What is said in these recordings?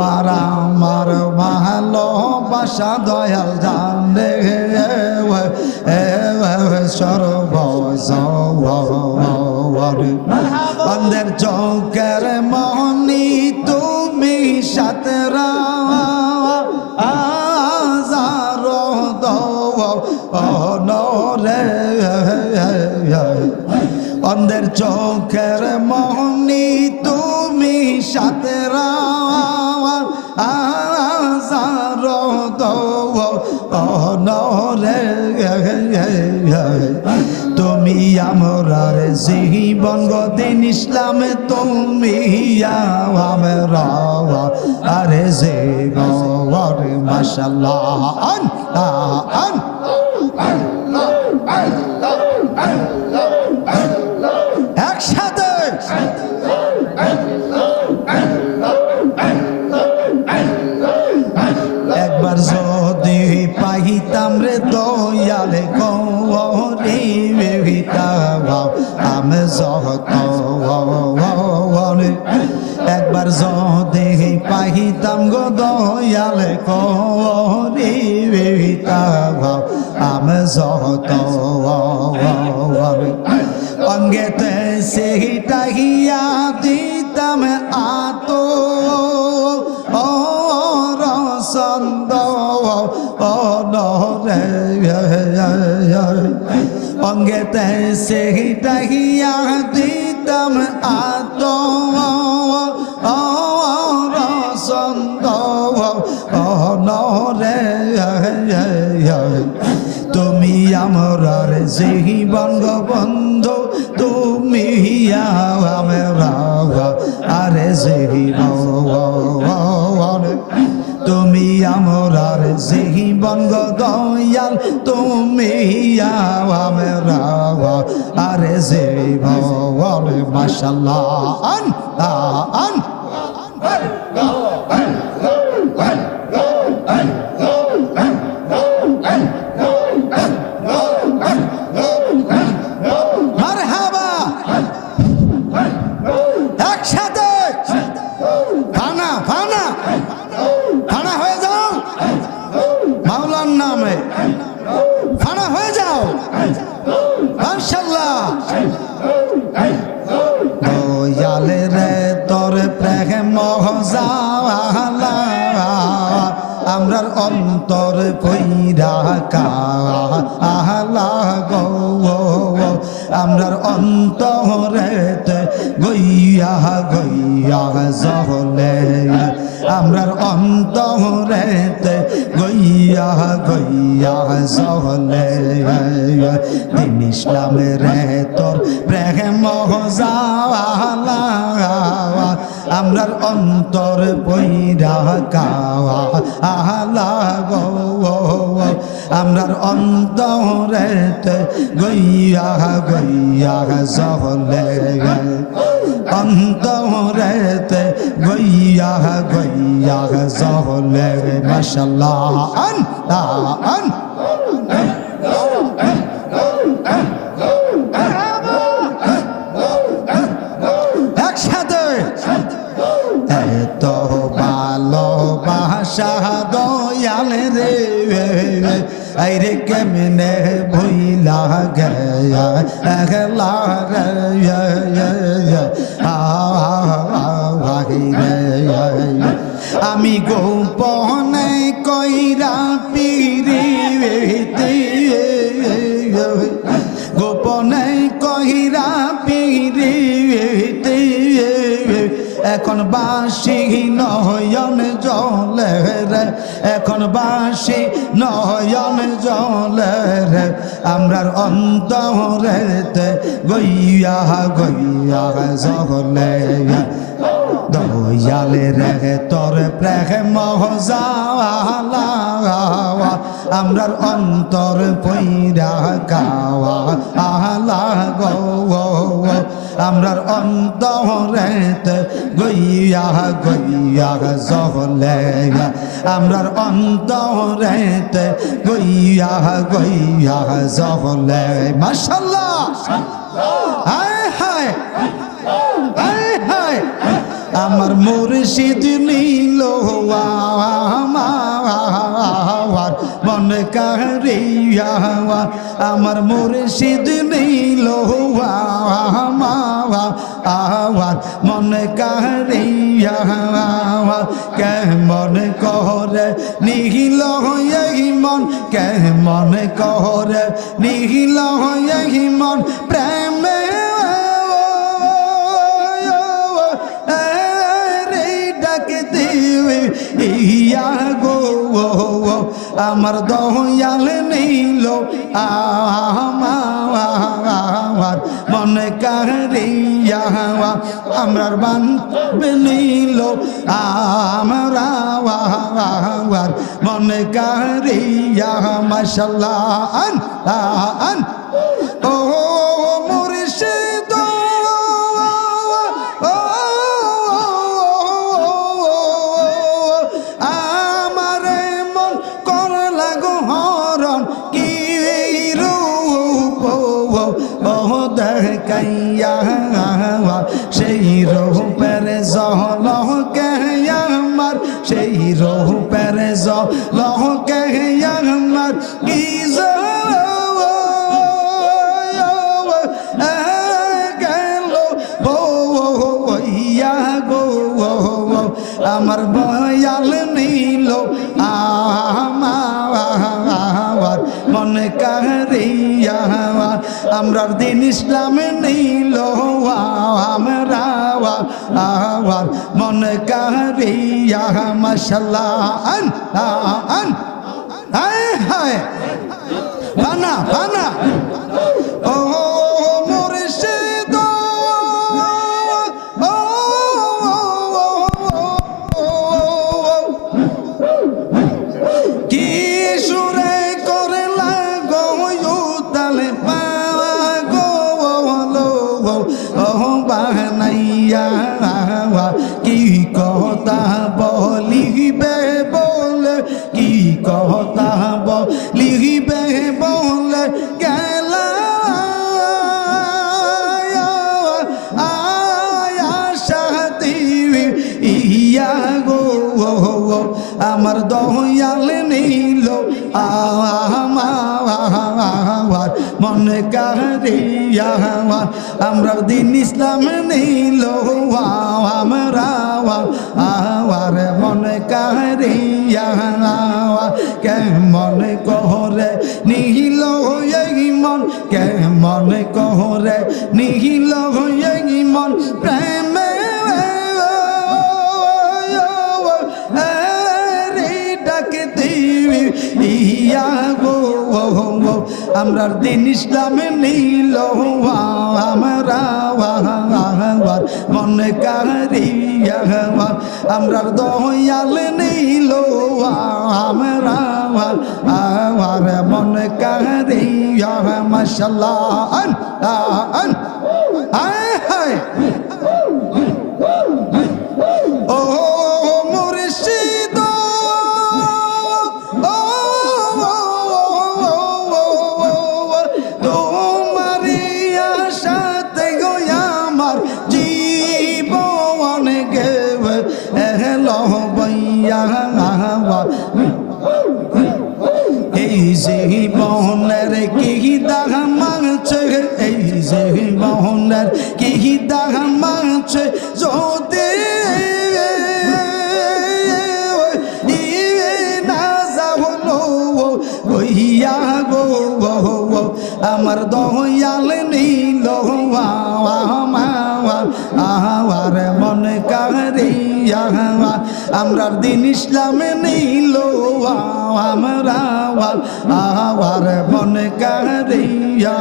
আমার আমার ভালোবাসা দয়াল জানে সর্বজরে অন্ধের চৌকের মনি তুমি সাতরা আজার দরে অন্ধের চৌকের মনি তুমি সাতরা আজার দরে তুমি আমরার জীবন গদিন ইসলামে তুমি আমরা আরে জীবন মাশাআল্লাহ একসাথে একবার যদি পাইতাম রে দয়ালে গৌরি আমি যত একবার যদি পাইতাম গো দয়ালে গৌরি আমি যত অঙ্গেতে সেটাইয়া দিতাম আত রসন্দ অঙ্গেতে সেটাইয়া দিতাম আত রসন্দ নরে তুমি আমরার জীবন বন্ধু তুমি আমরা আরে জীবন তুমি আমরার জীবন দয়াল তুমি আমরা আরে জীবন মাশাআল্লাহ আমরার অন্তর কইরা কালা গো আমরার অন্তরেতে গইয়া গইয়া জহলে আমরার অন্তরেতে গইয়া গইয়া জহলে দিন ইসলামের তোর প্রেম জাওয়ালা আমরার অন্তর পইরা কাওয়া আলা গো আমরার অন্তরেতে গইয়া গইয়া জহলে অন্তরেতে গইয়া গইয়া জহলে মাশাআল্লাহ দয়াল রে আইরে কেমনে ভইলা গয়া একলা আমি গোপনে কইরা পিরিতে গোপনে কইরা পিরিতে এখন বাসি নয়ন জলে রে এখন বাসি নয়ন জলে রে আমরার অন্তরেতে গইয়া গইয়া জলে দয়ালে রে তোর প্রেম জাওয়ালা আমরার অন্তর পইরা গাওয়া আলা গো আমরার অন্তরেতে গইয়া গইয়া জহলে আমরার অন্তরেতে গইয়া গইয়া জহলে মাশাআল্লাহ হায় হায় হায় হায় আমার মুর্শিদ নীল কারিয়া আমার মুর্শিদ নীল আওয়ার মন কারিয়া কেমন করে নিহিল এই মন কেমন করে নিহিল এই মন প্রেমে ইয়া গো আমার দয়াল নীল আমার মন কারিয়া আমার বান্ধব নীল আমার মন কারিয়া মাশাআল্লাহ আন ও মুর্শিদ সেই রূপের জলকে আমার সেই রূপের জলকে আমার কি গেল ইয়া গো আমার বয়াল নীল আমার মন কারিয়া আমরার দিন ইসলাম নীল আমরা আওয়ার মন কারিয়া মাশাআল্লাহ আন হায় হায় ফানা ফানা ও মুর্শিদ কি সুরে করলা গো তালে বানাইয়া কি কথা বলিবে বলে কি কথা বলিবে বলে গেল আয়াশাতি ইয়া গো আমার দয়াল নীল আমার মন কারিয়া আমরা দিন ইসলাম নীল আমরা আওয়ার মন কারিয়া কেমন করে নীল এই মন কেমন করে নীল এই মন প্রেমে ইয়া গো আমরা দিন ইসলাম নীল আমরা মন কারিয়া আমরা দয়াল নীল আমরা আমার মন কারিয়া মাশাআল্লাহ আন হায় হায় ও মুর্শিদ এই জীবনের কি দাম আছে এই জীবনের কি দাম আছে যদি না যাবো ইয়া গো আমার দয়াল নীল আমার মন কারিয়া আমরা দিন ইসলাম নীল আমরা আওয়ার মন কারিয়া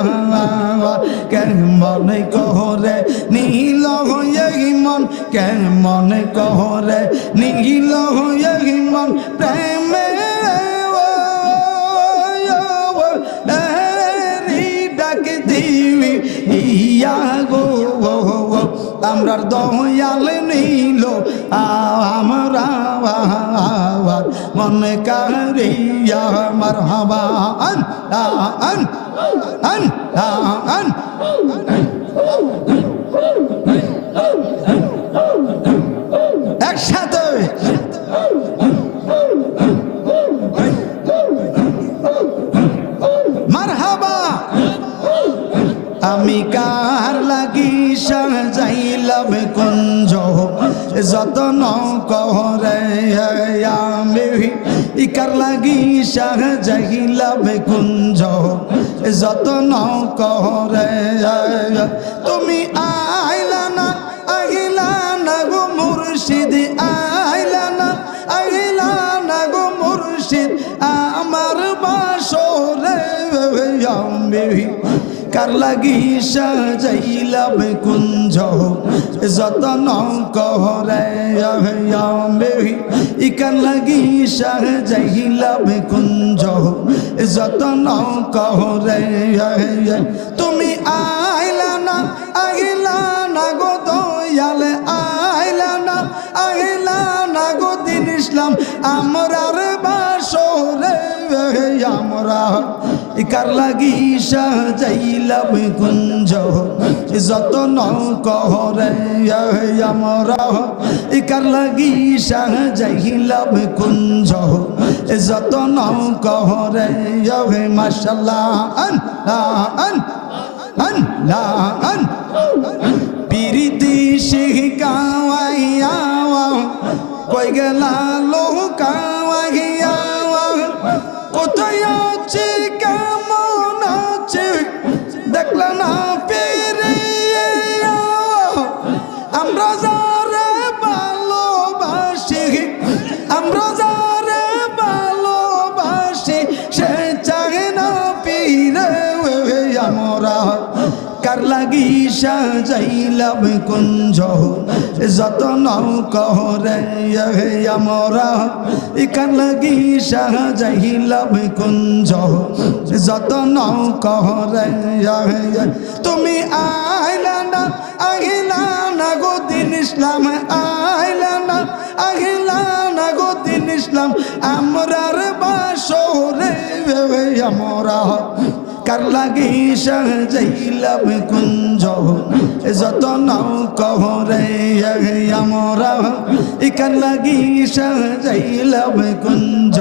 কেমন করে নীল এই মন কেমন করে নীল এই মন প্রেমে ডাক দিবি ইয়া গো আমরা দয়াল নীল আমরা মন কারিয়া মারহাবা আন আন আন আন একসাথে যতন করে আমি ইকার লাগি সাজাইলাম কুঞ্জ যতন করে তুমি আইলা না গো মুর্শিদ আইলা না গো মুর্শিদ আমার বাসরে আমি কার লাগি সাজাইলাম কুঞ্জ যতন করে আমি ইকার লাগি সাজাইলাম কুঞ্জ যতন করে তুমি আইলা না গো দয়াল আইলা না গো দিন ইসলাম আমরার বাসরে আমরা ইকার লাগি সাজাইলাম কুঞ্জ যতন করে আমরা ইকার লাগি সাজাইলাম কুঞ্জ যতন করে মাশাআল্লাহ পিরিতি শিখাওয়াইয়া কই গেলা লোকাওয়াইয়া কোথায় আছে কেমন আছে দেখলা না পেরে আমরা যারে ভালোবাসি সে চাহে না পীরে আমরা কার লাগি সাজাইলাম কুঞ্জ যতন করে আমরা কার লাগি সাজাইলাম কুঞ্জ যতন করে তুমি আইলা না গো দিন ইসলাম আইলা না গো দিন ইসলাম আমরার বাসরে আমরা কার লাগি সাজাইলাম কুঞ্জ যতন করে আমরা কার লাগি সাজাইলাম কুঞ্জ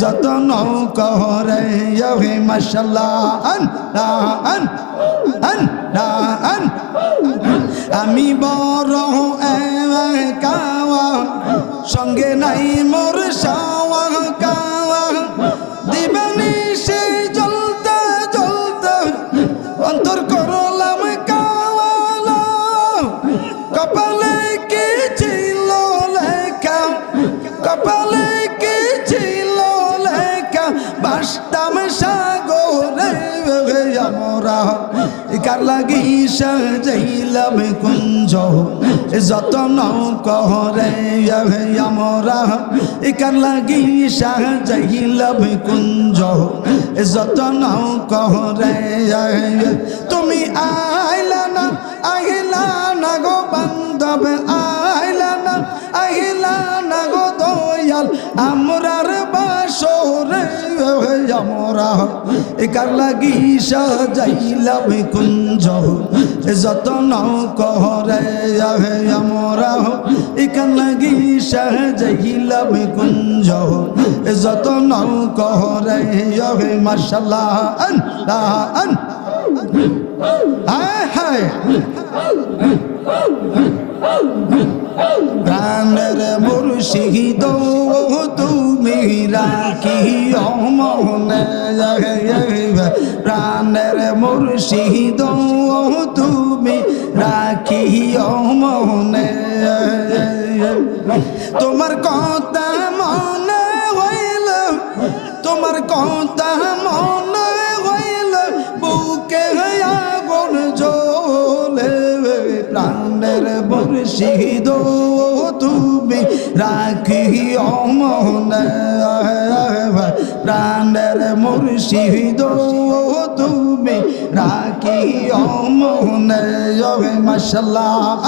যতন করে মাশাআল্লাহ আমি বড় কাওয়া সঙ্গে নাই মোর সাওয়া কাওয়া দিবানি সে অন্তর করলাম কাওয়ালা কপালে কি ছিল লেখা বাসতাম সাগরে আমরা কার লাগি সাজাইলাম কুঞ্জ যতন করে আমরা কার লাগি সাজাইলাম কুঞ্জ যতন করে তুমি আইলা না গো বান্ধব আইলা না গো দয়াল আমরার বাসরে আমরা কার লাগি সাজাইলাম কুঞ্জ যতন করে আমরা কার লাগি সাজাইলাম কুঞ্জ যতন করে মাশাআল্লাহ প্রাণের মুর্শিদ তুমি রাখিও মনে প্রাণের মুর্শিদ তুমি রাখিও মনে তোমার কথা মনে হইল বুকে আগুন জ্বলে প্রাণের মুর্শিদ তুমি রাখিও মনে প্রাণের মুর্শিদ তুমি রাখিও মনে মাশাআল্লাহ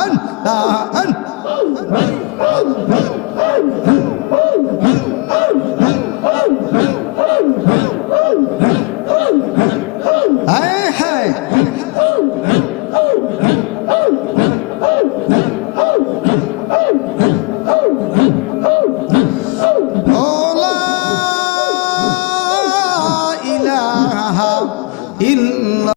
ইল্লাল্লাহ